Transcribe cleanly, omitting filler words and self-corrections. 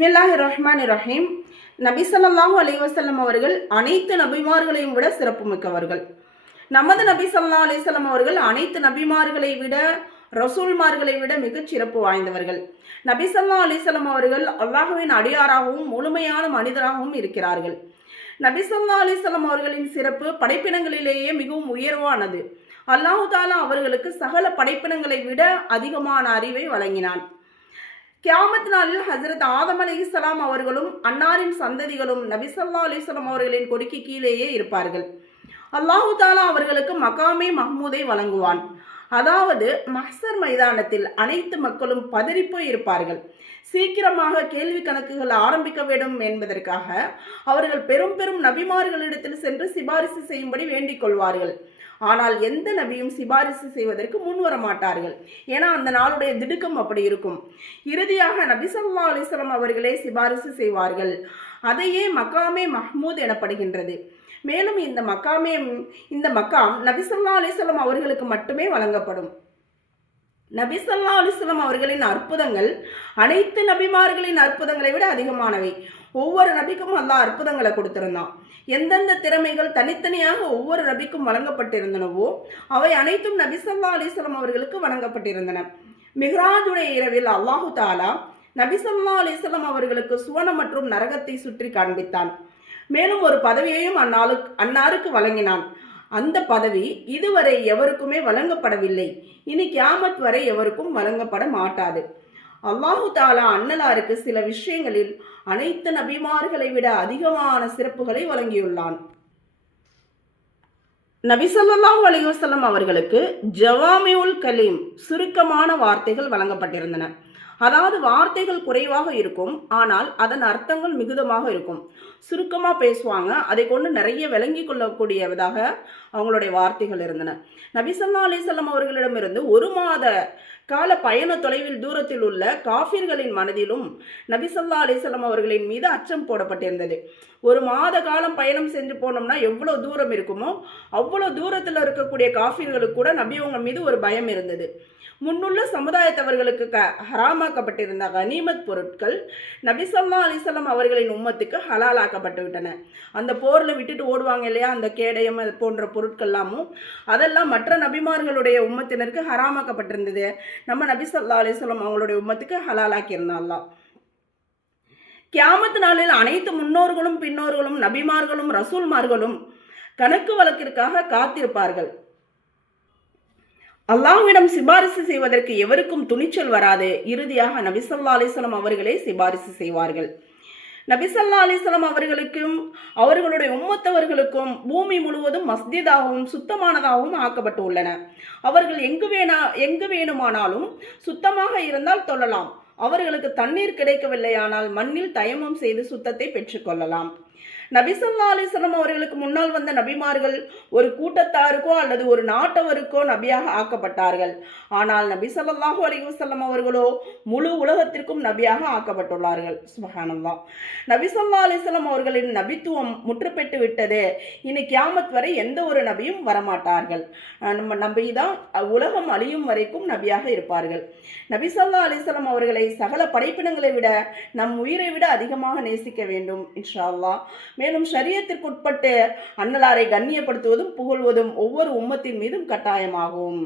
பிஸ்மில்லாஹிர்ரஹ்மானிர்ரஹீம். நபி ஸல்லல்லாஹு அலைஹி வஸல்லம் அவர்கள் அனைத்து நபிமார்களையும் விட சிறப்பு மிக்கவர்கள். நமது நபி ஸல்லல்லாஹு அலைஹி வஸல்லம் அவர்கள் அனைத்து நபிமார்களை விட ரசூல்மார்களை விட மிகச் சிறப்பு வாய்ந்தவர்கள். நபி ஸல்லல்லாஹு அலைஹி வஸல்லம் அவர்கள் அல்லாஹ்வின் அடியாராகவும் முழுமையான மனிதராகவும் இருக்கிறார்கள். நபி ஸல்லல்லாஹு அலைஹி வஸல்லம் அவர்களின் சிறப்பு படைப்பினங்களிலேயே மிகவும் உயர்வானது. அல்லாஹு தாலா அவர்களுக்கு சகல படைப்பினங்களை விட அதிகமான அறிவை வழங்கினான். கியாமத் நாளில் ஹஜ்ரத் ஆதம் அலைஹிஸ்ஸலாம் அவர்களும் அன்னாரின் சந்ததிகளும் நபி ஸல்லல்லாஹு அலைஹி வஸல்லம் அவர்களின் கொடிக்கு கீழேயே இருப்பார்கள். அல்லாஹு தாலா அவர்களுக்கு மகாமே மஹ்மூதை வழங்குவான். அதாவது மஹ்சர் மைதானத்தில் அனைத்து மக்களும் பதறிப்போய் இருப்பார்கள். சீக்கிரமாக கேள்வி கணக்குகள் ஆரம்பிக்க வேண்டும் என்பதற்காக அவர்கள் பெரும் பெரும் நபிமார்களிடத்தில் சென்று சிபாரிசு செய்யும்படி வேண்டிக் கொள்வார்கள். ஆனால் எந்த நபியும் சிபாரிசு செய்வதற்கு முன்வர மாட்டார்கள். ஏன்னா அந்த நாளுடைய திடுக்கம் அப்படி இருக்கும். இறுதியாக நபி ஸல்லல்லாஹு அலைஹி வஸல்லம் அவர்களே சிபாரிசு செய்வார்கள். அதையே மகாமே மஹ்மூத் எனப்படுகின்றது. மேலும் இந்த மக்காம் நபி ஸல்லல்லாஹு அலைஹி வஸல்லம் அவர்களுக்கு மட்டுமே வழங்கப்படும். நபி ஸல்லல்லாஹு அலைஹி வஸல்லம் அவர்களின் அற்புதங்கள் அனைத்து நபிமார்களின் அற்புதங்களை விட அதிகமானவை. ஒவ்வொரு நபிக்கும் அல்லாஹ் அற்புதங்களை கொடுத்திருந்தான். எந்தெந்த திறமைகள் தனித்தனியாக ஒவ்வொரு நபிக்கும் வழங்கப்பட்டிருந்தனவோ அவை அனைத்தும் நபி ஸல்லல்லாஹு அலைஹி வஸல்லம் அவர்களுக்கு வழங்கப்பட்டிருந்தன. மிஹ்ராஜுடைய இரவில் அல்லாஹு தாலா நபி ஸல்லல்லாஹு அலைஹி வஸல்லம் அவர்களுக்கு சுவனம் மற்றும் நரகத்தை சுற்றி காண்பித்தான். மேலும் ஒரு பதவியையும் அன்னாருக்கு வழங்கினான். அந்த பதவி இதுவரை எவருக்குமே வழங்கப்படவில்லை. இனி கியாமத் வரை எவருக்கும் வழங்கப்பட மாட்டாது. அல்லாஹு தாலா அன்னலாருக்கு சில விஷயங்களில் அனைத்து நபிமார்களை விட அதிகமான சிறப்புகளை வழங்கியுள்ளான். நபி ஸல்லல்லாஹு அலைஹி வஸல்லம் அவர்களுக்கு ஜவாமிஉல் கலீம் சுருக்கமான வார்த்தைகள் வழங்கப்பட்டிருந்தன. அதாவது வார்த்தைகள் குறைவாக இருக்கும், ஆனால் அதன் அர்த்தங்கள் மிகுதமாக இருக்கும். சுருக்கமாக பேசுவாங்க, அதை கொண்டு நிறைய விளங்கி கொள்ளக்கூடியதாக அவங்களுடைய வார்த்தைகள் இருந்தன. நபி ஸல்லல்லாஹு அலைஹி வஸல்லம் அவர்களிடமிருந்து 1 மாத கால பயண தொலைவில் தூரத்தில் உள்ள காஃபிர்களின் மனதிலும் நபி ஸல்லல்லாஹு அலைஹி வஸல்லம் அவர்களின் மீது அச்சம் போடப்பட்டிருந்தது. 1 மாத காலம் பயணம் சென்று போனோம்னா எவ்வளோ தூரம் இருக்குமோ அவ்வளோ தூரத்தில் இருக்கக்கூடிய காஃபிர்களுக்கு கூட நபி அவங்க மீது ஒரு பயம் இருந்தது. முன்னுள்ள சமுதாயத்தவர்களுக்கு ஹராமாக்கப்பட்டிருந்த கனிமத் பொருட்கள் நபி ஸல்லல்லாஹு அலைஹி வஸல்லம் அவர்களின் உம்மத்துக்கு ஹலாலாக்கப்பட்டு விட்டன. அந்த போரில் விட்டுட்டு ஓடுவாங்க இல்லையா, அந்த கேடயம் போன்ற பொருட்கள்லாமும் அதெல்லாம் மற்ற நபிமார்களுடைய உம்மத்தினருக்கு ஹராமாக்கப்பட்டிருந்தது. நம்ம நபி ஸல்லல்லாஹு அலைஹி வஸல்லம் அவங்களுடைய உம்மத்துக்கு ஹலாலாக்கி இருந்தாலாம். கியாமத் நாளில் அனைத்து முன்னோர்களும் பின்னோர்களும் நபிமார்களும் ரசூல்மார்களும் கணக்கு வழக்கிற்காக காத்திருப்பார்கள். அல்லாஹ்விடம் சிபாரிசு செய்வதற்கு எவருக்கும் துணிச்சல் வராது. இறுதியாக நபி ஸல்லல்லாஹு அலைஹி வஸல்லம் அவர்களே சிபாரிசு செய்வார்கள். நபி ஸல்லல்லாஹு அலைஹி வஸல்லம் அவர்களுக்கும் அவர்களுடைய உம்மத்தவர்களுக்கும் பூமி முழுவதும் மஸ்ஜிதாகவும் சுத்தமானதாகவும் ஆக்கப்பட்டு உள்ளன. அவர்கள் எங்கு வேணுமானாலும் சுத்தமாக இருந்தால் தொழலாம். அவர்களுக்கு தண்ணீர் கிடைக்கவில்லையானால் மண்ணில் தயமம் செய்து சுத்தத்தை பெற்றுக்கொள்ளலாம். நபி ஸல்லல்லாஹு அலைஹி வஸல்லம் அவர்களுக்கு முன்னால் வந்த நபிமார்கள் ஒரு கூட்டத்தாருக்கோ அல்லது ஒரு நாட்டவருக்கோ நபியாக ஆக்கப்பட்டார்கள். ஆனால் நபி ஸல்லல்லாஹு அலைஹி வஸல்லம் அவர்களோ முழு உலகத்திற்கும் நபியாக ஆக்கப்பட்டுள்ளார்கள். சுப்ஹானல்லாஹ். நபி ஸல்லல்லாஹு அலைஹி வஸல்லம் அவர்களின் நபித்துவம் முற்றுப்பெற்று விட்டது. இனி கியாமத் வரை எந்த ஒரு நபியும் வரமாட்டார்கள். நம்ம நபி தான் உலகம் அழியும் வரைக்கும் நபியாக இருப்பார்கள். நபி ஸல்லல்லாஹு அலைஹி வஸல்லம் அவர்களை சகல படைப்பினங்களை விட நம் உயிரை விட அதிகமாக நேசிக்க வேண்டும் இன்ஷா அல்லாஹ். மேலும் ஷரியத்திற்கு உட்பட்டு அன்னலாரை கண்ணியப்படுத்துவதும் புகழ்வதும் ஒவ்வொரு உம்மத்தின் மீதும் கட்டாயமாகும்.